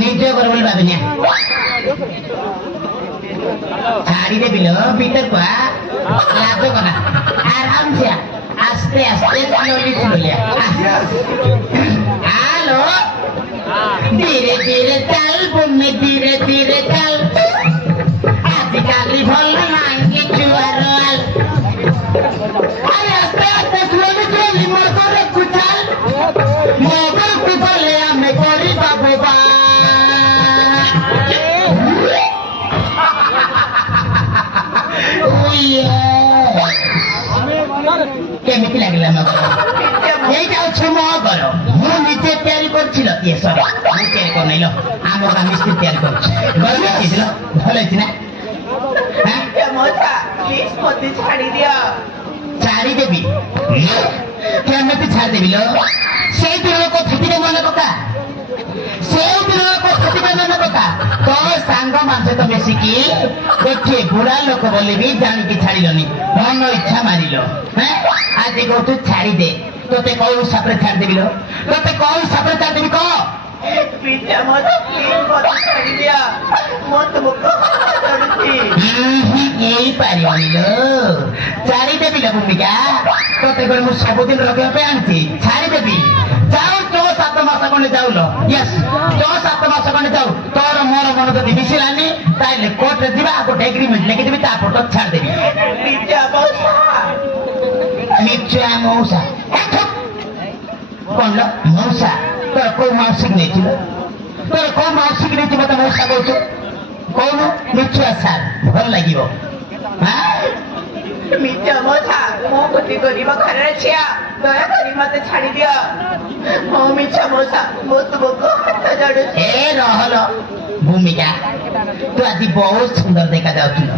নিজ করবল ভাবিনি ছাড়ি দেবি ভিতর কুয়া লাভ করা আরামসে আস্তে আস্তে স্লোলি স্লোলি হ্যালো ধীরে ধীরে চাল বুমি ধীরে ধীরে চাল আজকালি ভাল নাই কিছু আর আস্তে আস্তে স্লোলি স্লোলি মোটরে কুচাল মোটর কুচালে আমি করি বাবু বা কেমিতি লাগলা এইটা হচ্ছে মগর ମୁଁ ନିଜେ ତିଆରି କରିছিল ଇଏ ସରି ମୁଁ ତିଆରି କରିନେଇଲ ଆମ ଗାଁ ମିସ୍ତ୍ରୀ ତିଆରି କରୁଛି ଭଲ ହେଇছিল ଭଲ ହେଇଛି ନା ଛାଡ଼ିଦେବି କେମିତି ଛାଡ଼ିଦେବି ଲୋ ସେଇଦିନ କଥା ଟିକେ ମନେ ପକା ସେଇଦିନ କଥା ଟିକେ ମନେ ପକା ତୋ ସାଙ୍ଗ ମାନ ସହିତ ମିଶିକି ଏଠି ବୁଢା ଲୋକ ବୋଲି ବି ଜାଣିକି ଛାଡ଼ିଲନି ମନ ଇଚ୍ଛା ମାରିଲ ଆଜି କହୁଛୁ ଛାଡ଼ିଦେ তোতে কোন সাপরে ছাড় দিবি তোতে কোন সাপরে ছাড় দিবি কো পিটা মত প্লিজ মত ছাড়ি দিয়া মত মুখ করছি এই পারিবনি লো ছাড়ি দেবি লো ভূমিকা তোতে করে মু সবদিন রখিবা পে আনছি ছাড়ি দেবি যাও তো 7 মাস কোনে যাওলো यस তো 7 মাস কোনে যাও তোর মোর মন যদি মিশিলানি তাইলে কোর্টে দিবা গোটে এগ্রিমেন্ট লিখি দিবি তারপর তো ছাড় দেবি পিটা মৌসা নিশ্চয় মৌসা কোন মৌসা তোর কোন মাসিক নেইছিল তোর কোন মাসিক নেইছিল তো মৌসা বলছো কোন নিশ্চয় স্যার ভাল লাগিব হ্যাঁ মিথ্যা মৌসা মো গতি গরিব ঘরের ছিয়া দয়া করি মতে ছাড়ি দিও মো মিথ্যা মৌসা মো তোমাকে হাত জড়ু এ রহল ভূমিকা তু আজ বহুত সুন্দর দেখা যাচ্ছিল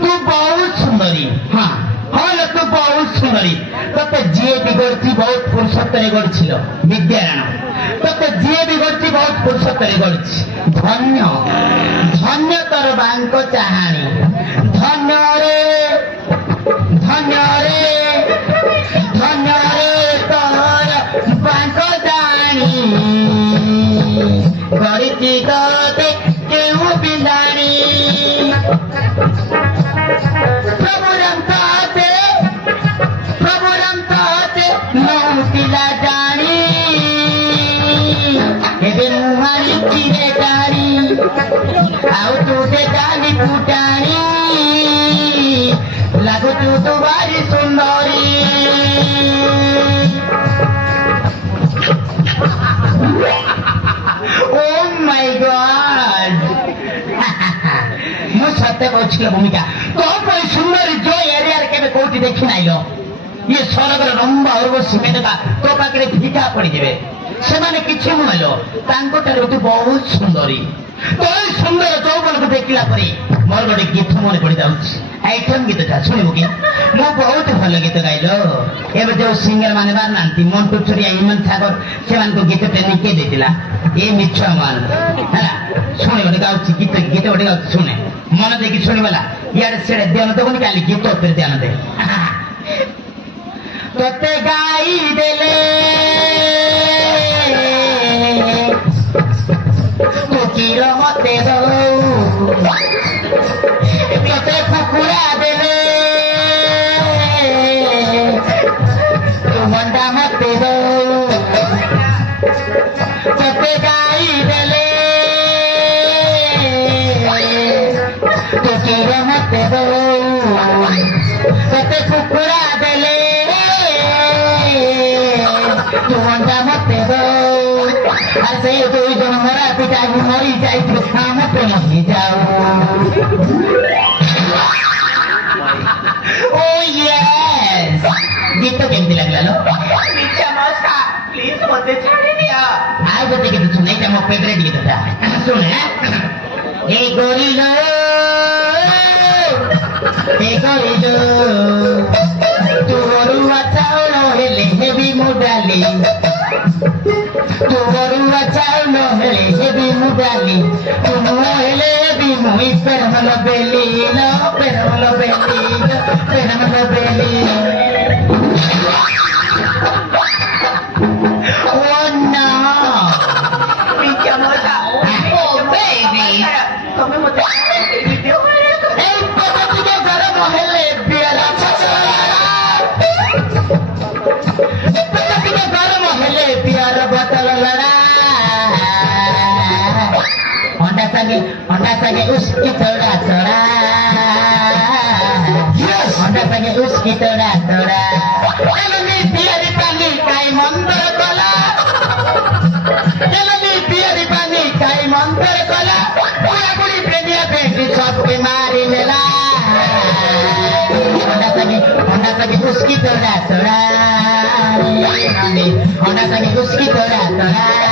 তু বহুত সুন্দরী হ্যাঁ হলে তো বহুত সুন্দরী তোতে জিয়ে বিগড়ছি বহুত পুরুষত্বরে গড়ছিল বিদ্যারায়ণ তোতে জিয়ে বিগড়ছি বহুত পুরুষত্বরে গড়ছি ধন্য ধন্য তোর বাঙ্ক চাহানি ধন্য রে ধন্য রে ধন্য রে তোর বাঙ্ক চাহানি গড়িছি তোতে কেউ বিদানি ଆଉ ତୁ ଜାଣି ଫୁଟାଣି ଲାଗୁଛୁ ତୁ ଭାରି ସୁନ୍ଦରୀ ଓ ମାଇ ଗଡ୍ ମୁଁ ସତେ କହୁଛି ଭୂମିକା ତୋ ପରି ସୁନ୍ଦରୀ ଯୋଉ ଏରିଆରେ କେବେ କୋଉଠି ଦେଖି ନାଇଲ ଇଏ ସରଗର ଲମ୍ବା ଉର୍ବଶୀ ମେନକା ତୋ ପାଖରେ ଫିକା ପଡିଯିବେ ସେମାନେ କିଛି ନୁହେଁ ତାଙ୍କଠାରୁ ତୁ ବହୁତ ସୁନ୍ଦରୀ তোর সুন্দর যৌবনকে দেখিলা পরে মোর গোটে গীত মনে পড়ি যাଉଛି আইটম গীতটা শুনিবু কি ମୁଁ ବହୁତ ଭଲ ଗୀତ ଗାଇଲ ଏବେ ଯୋଉ ସିଙ୍ଗର ମାନେ ବାହାରିନାହାନ୍ତି ମଣ୍ଟୁ ଛୁରିଆ ଇମନ ସାଗର ସେମାନଙ୍କୁ ଗୀତଟେ ନିକେ ଦେଇଥିଲା ଏ ମିଛ ମାନ ହେଲା ଶୁଣି ଗୋଟେ ଗାଉଛି ଗୀତ ଗୀତ ଗୋଟେ ଗାଉଛି ଶୁଣେ ମନ ଦେଇକି ଶୁଣିବଲା ଇଆଡେ ସିଆଡେ ଧ୍ୟାନ ଦେବନି କାଲି ଗୀତ ଉପରେ ଧ୍ୟାନ ଦେ ତତେ ଗାଇ ଦେଲେ কুকির মতে দৌ তোতে কুকুরা দেবে তু মন্ডা মতে দৌ তোতে গাই দেলে কুকির মতে দৌ তোতে কুকুরা দেলে তু মন্ডা মতে দৌ আর সেই দুইজন মরা পিতা মরি যাইছে আমি প্রেম হয়ে যাও ও ইয়েস গীত কেমতি লাগলা লো মিছা মশা প্লিজ মতে ছাড়ি দিও আর বলতে কিন্তু শুনে এটা আমার ফেভারিট গীতটা শুনে এই গরিল তোর চাউল হেলে হেবি মুডালি তোর চাউল হেলে হেবি মুডালি তুম হেলে হেবি মুই পেরমল বেলি লো পেরমল বেলি লো পেরমল বেলি ও না ତମେ ମତେ ଏଇ ପେଟ ଟିକେ ଗରମ ହେଲେ ପିଆଜ ପେଟ ଟିକେ ଗରମ ହେଲେ ପିଆର ବୋତଲ ଲड़ा अंडा संगे उसकी थोड़ा थोड़ा अंडा संगे उसकी थोड़ा थोड़ा एलनी पियरी पानी काई मंदर कला एलनी पियरी पानी काई मंदर कला बुढ़ा बुढ़ी प्रेमिया बेटी सबके मारी नेला अंडा संगे उसकी थोड़ा थोड़ा अंडा संगे उसकी थोड़ा थोड़ा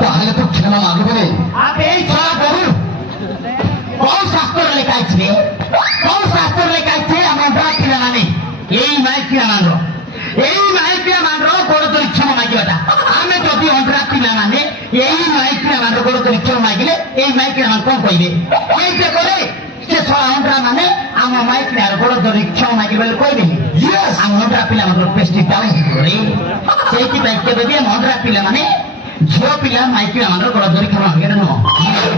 তাহলে তো ক্ষমা মাগবে না। আবে এই ছড়া পড়ুন কোন শাস্ত্র লেখা আছে কোন শাস্ত্র লেখা আছে আমার ব্রাত কিনা মানে এই মাইক কিনা মানব এই মাইক কিনা মানব বড় তোর ক্ষমা মাগিবাটা আমি যদি অন্তরাত কিনা মানে এই মাইক কিনা মানব বড় তোর ক্ষমা মাগিলে এই মাইক কিনা মান কোন কইবে এইটা করে সে ছড়া অন্তরা মানে আমার মাইক কিনা বড় তোর ক্ষমা মাগিবে বলে কইবে Yes! আমার অন্তরা পিলা আমার পেস্টি ডাউন করে সেইটি বাইকে দেবে অন্তরা পিলা মানে ঝিও পিলা মাইক কিনা মানব বড় তোর ক্ষমা মাগিবে না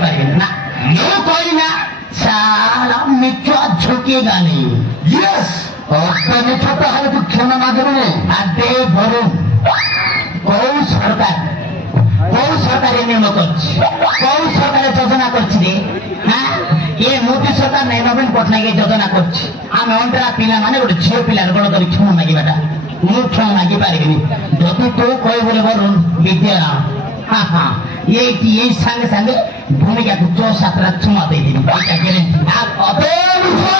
পারবেন না নো করি না সালা মিঠা ঝুঁকেগা নেই ইয়েস, মিঠা তাহলে তো ক্ষমা মাগবে না। আদে বরং কোন সরকারের নিয়ম করছে কোন সরকারের যোজনা করছে রে হ্যাঁ এ মোদী সরকার নাই নবীন পটনায়ক যোজনা করছে আমি অন্তরা পিলা মানে ଗୋଟେ ଝିଅ ପିଲାର ବଡ଼ କରି କ୍ଷମା ମାଗିବାଟା ମୁଁ କ୍ଷମା ମାଗି ପାରିବିନି ଯଦି ତୁ କହି ବলে বলুন বিদ্যা হ্যাঁ হ্যাঁ এইটি এই সাঙ্গে সাঙ্গে ভূমিকাକୁ 6-7 କ୍ଷମା ଦେଇଦେବି ଏଇଟା ଗ୍ୟାରେଣ୍ଟି অবে মিঠা